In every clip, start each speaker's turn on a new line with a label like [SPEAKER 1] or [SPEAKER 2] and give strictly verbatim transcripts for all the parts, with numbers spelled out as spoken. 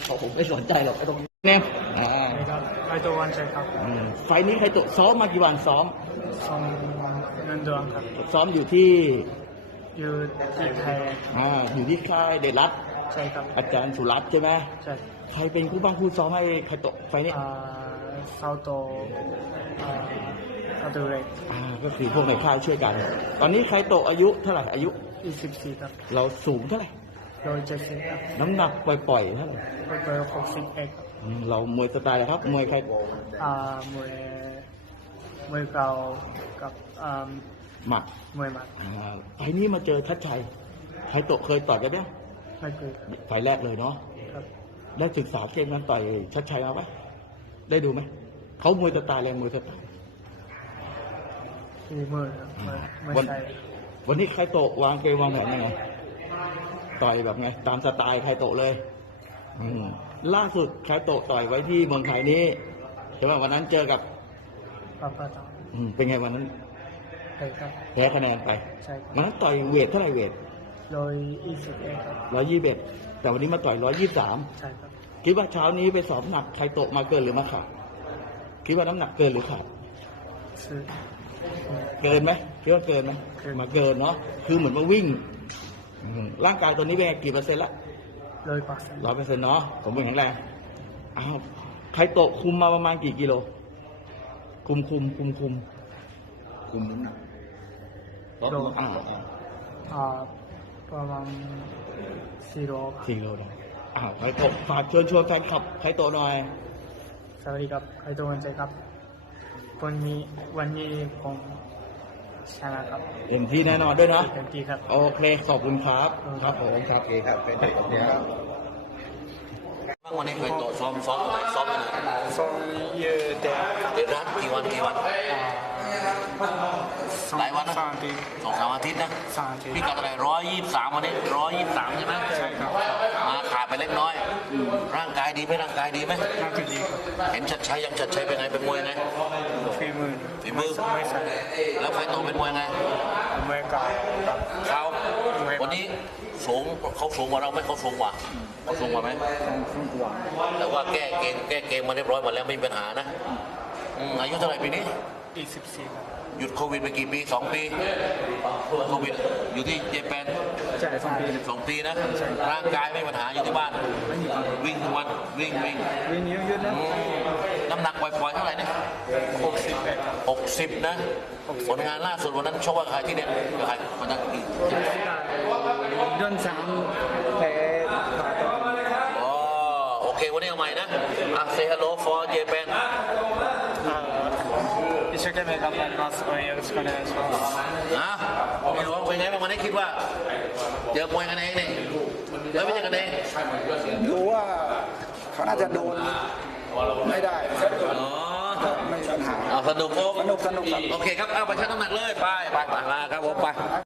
[SPEAKER 1] เขาผมไม่สนใจหรอกไอ้ตรงนี้เนี่ยอ่า
[SPEAKER 2] ครับไคโตะวันชัยครับ
[SPEAKER 1] อืมไฟล์นี้ใครตัวซ้อมมากี่วันซ้อม
[SPEAKER 2] สองเงินเดือนครับ
[SPEAKER 1] ซ้อมอยู่ที่
[SPEAKER 2] อยู่ที่ไทย
[SPEAKER 1] อ่าอยู่ที่ค่ายเดชรัตน์
[SPEAKER 2] ใช่ครับ
[SPEAKER 1] อาจารย์สุรัตน์ใช่ไหม
[SPEAKER 2] ใช่
[SPEAKER 1] ใครเป็นคู่บ้างคู่ซ้อมให้ใครโตะไฟล์นี้
[SPEAKER 2] อ่าซาวโตอ่าอาดูเรก
[SPEAKER 1] อ่าก็คือพวกในค่ายช่วยกัน ตอนนี้ใครโตะอายุเท่าไหร่อายุ
[SPEAKER 2] ยี่สิบสี่ครับ
[SPEAKER 1] เราสูงเท่าไหร่
[SPEAKER 2] ร้อยเจ็ดสิบครับ
[SPEAKER 1] น้ำหนักปล่อยๆเท่าไหร่
[SPEAKER 2] ไปไปหกสิบเอ็ดครับ
[SPEAKER 1] อืมเรามวยสไตล์อะไรครับมวยใคร
[SPEAKER 2] อ่ามวยมวยเก่ากับอ่า
[SPEAKER 1] หมัด
[SPEAKER 2] มวยหมัด
[SPEAKER 1] อ่าไฟล์นี้มาเจอทัชชัยใครโตะเคยต่อยกันไหม
[SPEAKER 2] ไม่เคย
[SPEAKER 1] ไฟล์แรกเลยเนาะ
[SPEAKER 2] ครับ
[SPEAKER 1] ได้ศึกษาเกมการต่อยชัดชัยมาไหมได้ดูไหมเขามวยสไตล์อะไรมวยสไตล์
[SPEAKER 2] มีมือครับไม่ไม่
[SPEAKER 1] วัน
[SPEAKER 2] ใช่
[SPEAKER 1] วันนี้ใครโตะวางเกมวางแผนยังไงต่อยแบบไงตามสไตล์ใครโตะเลยอืมล่าสุดใครโตะต่อยไว้ที่เมืองไทยนี้ใช่ไหมวันนั้นเจอกับ
[SPEAKER 2] ปาปาตัง
[SPEAKER 1] อืมเป็นไงวันนั้น
[SPEAKER 2] ใช่ครับ
[SPEAKER 1] แพ้คะแนนไป
[SPEAKER 2] ใช่ครับ
[SPEAKER 1] วันนั้นต่อยเวทเท่าไหร่เวท
[SPEAKER 2] ร้อยยี่สิบเอ็ดครับ
[SPEAKER 1] ร้อยยี่สิบเอ็ดแต่วันนี้มาต่อยร้อยยี่สิบสาม
[SPEAKER 2] ใช่ครับ
[SPEAKER 1] คิดว่าเช้านี้ไปสอบหนักใครโตะมาเกินหรือมาขาดคิดว่าน้ำหนักเกินหรือขาด
[SPEAKER 2] ซื้อ
[SPEAKER 1] เกินไหมคิดว่าเกินไหม
[SPEAKER 2] เกิน
[SPEAKER 1] มาเกินเนาะคือเหมือนมาวิ่งอืมร่างกายตัวนี้เป็นไงกี่เปอร์เซ็นต์ละ
[SPEAKER 2] ร้อยเปอร์เซ็นต์
[SPEAKER 1] ร้อยเปอร์เซ็นต์เนาะผมเป็นแข็งแรงอ้าวใครโตะคุมมาประมาณกี่กิโลคุมคุมคุมคุม
[SPEAKER 3] คุมน้ำหนัก
[SPEAKER 1] ลดอ่า
[SPEAKER 2] อ่าประมาณสี่โลครับ
[SPEAKER 1] สี่โลได้อ้าวใครโตะฝากชวนชวนแฟนคลับใครโตะหน่อย
[SPEAKER 2] สวัสดีครับไคโตะวันชัยครับวันนี้วันนี้ผมชนะครับ
[SPEAKER 1] เต็มที่แน่นอนด้วยเนาะ
[SPEAKER 2] เต็มที่ครับ
[SPEAKER 1] โอเคขอบคุณครับครับผมครับ
[SPEAKER 3] โอเคครับเป็นเด็กเนี่ยครับ
[SPEAKER 4] วันนี้เคยโตะซ้อมซ้อมอะไรซ้อมยังไง
[SPEAKER 2] สองเยอะแต่
[SPEAKER 4] เดือนรัฐกี่วันกี่วัน
[SPEAKER 2] สอง
[SPEAKER 4] หลายวันนะ
[SPEAKER 2] สามอาทิตย์
[SPEAKER 4] สองสามอาทิตย์นะ
[SPEAKER 2] สามอาทิตย์
[SPEAKER 4] พี่กัดอะไรร้อยยี่สิบสามวันนี้ร้อยยี่สิบสามใช่ไหม
[SPEAKER 2] ใช่ครับ
[SPEAKER 4] มาขาดไปเล็กน้อย ร่างกายดีไหมร่างกายดีไหม
[SPEAKER 2] น่าจะดีครับ
[SPEAKER 4] เห็นชัดชัยยังชัดชัยเป็นไงเป็นมวยไง
[SPEAKER 2] ฝีมือ
[SPEAKER 4] ฝีมือ
[SPEAKER 2] ไม่ใช่
[SPEAKER 4] แล้วไฟโตเป็นมวยไง
[SPEAKER 2] มวยเก่าครับ
[SPEAKER 4] เขาวันนี้สูงเขาสูงกว่าเราไหมเขาสูงกว่าเขาสูงกว่าไหมแต่ว่าแก้เกมแก้เกมมาเรียบร้อยหมดแล้วไม่มีปัญหานะอืมอายุเท่าไหร่ปีนี้
[SPEAKER 2] ยี่สิบสี่ครับ
[SPEAKER 4] หยุดโควิดไปกี่ปีสองปีโควิดอยู่ที่เจแปน
[SPEAKER 2] ใช่สองปี
[SPEAKER 4] สองปีนะร่างกายไม่มีปัญหาอยู่ที่บ้าน
[SPEAKER 2] ไม่มีปัญหา
[SPEAKER 4] วิ่งทุกวันวิ่งวิ่ง
[SPEAKER 2] วิ่งเยอะๆนะ
[SPEAKER 4] อืมน้ำหนักปล่อยๆเท่าไหร่เนี่ย
[SPEAKER 2] หกสิบเอ็ดครับ
[SPEAKER 4] หกสิบนะผลงานล่าสุดวันนั้นชกกับใครที่เนี่ยกับใครวันนั้นอีก
[SPEAKER 2] เดือนสามแพ้ขาด
[SPEAKER 4] อ๋อโอเควันนี้เอาใหม่นะอ่ะ say hello for Japan
[SPEAKER 2] 一生懸命頑張ります。応援よろしくお願いします。
[SPEAKER 4] นะไม่รู้ว่าเป็นไงบ้างวันนี้คิดว่าเจอมวยกันเองนี่แล้วไม่ใช่กันเอง
[SPEAKER 3] ดูว่าเขาน่าจะโดนไม่ได้
[SPEAKER 4] อ๋อ
[SPEAKER 3] ไม่มีปัญหา
[SPEAKER 4] เอาสนุกโอ้
[SPEAKER 3] สนุกสนุกครับ
[SPEAKER 4] โอเคครับเอาไปชั่งน้ำหนักเลยไปไปไปมาครับผมไป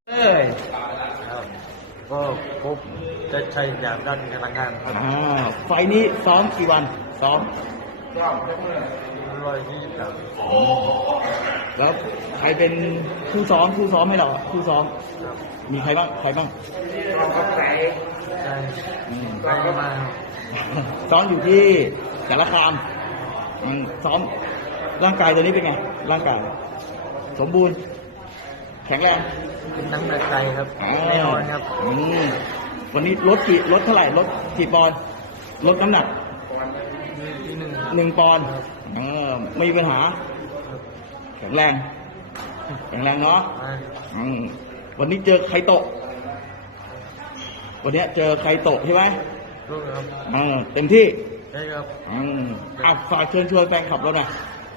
[SPEAKER 5] ก็พบจะใช้อย่างด้านพลังงานครับ
[SPEAKER 1] อ่าไฟล์นี้ซ้อมกี่วันซ้อม
[SPEAKER 5] ร้อยยี่สิบสาม
[SPEAKER 1] แล้วใครเป็นผู้ซ้อมผู้ซ้อมให้เราผู้ซ้อม มีใครบ้างใครบ้าง
[SPEAKER 5] ใช่ใครก็มา
[SPEAKER 1] ซ้อมอยู่ที่สารคามอืมซ้อมร่างกายตัวนี้เป็นไง ร่างกาย สมบูรณ์ แข็งแรง
[SPEAKER 5] เป็นน้ำหนักใจครับ
[SPEAKER 1] อ่า
[SPEAKER 5] แน่นอนครับ
[SPEAKER 1] อืมวันนี้ลดกี่ลดเท่าไหร่ลดกี่ปอนด์ลดน้ำหนัก
[SPEAKER 5] ที่หนึ่ง
[SPEAKER 1] หนึ่งปอนด์เออไม่มีปัญหา แข็งแรง แข็งแรงเนาะ
[SPEAKER 5] มา
[SPEAKER 1] อืมวันนี้เจอใครโตะวันเนี้ยเจอใครโตะใช่ไหม
[SPEAKER 5] ลูกครับ
[SPEAKER 1] เออเต็มที่
[SPEAKER 5] ใช่ครับ
[SPEAKER 1] อืมอ่ะฝากเชิญชวนแฟนคลับเราหน่อย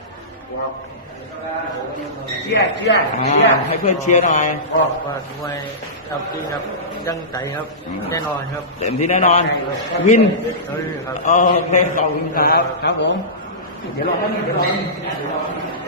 [SPEAKER 5] เชียร์เชียร์
[SPEAKER 1] อ่าให้เพื่อนเชียร์หน่อย
[SPEAKER 5] ก็ฝากมวยครับจริงครับยั่งใจครับ แน่นอนครับ
[SPEAKER 1] เต็มที่แน่นอน วิน
[SPEAKER 5] เฮ้ยครับ
[SPEAKER 1] โอเคขอบคุณครับ ครับผม เดี๋ยวรอแป๊บนึงเดี๋ยวรอ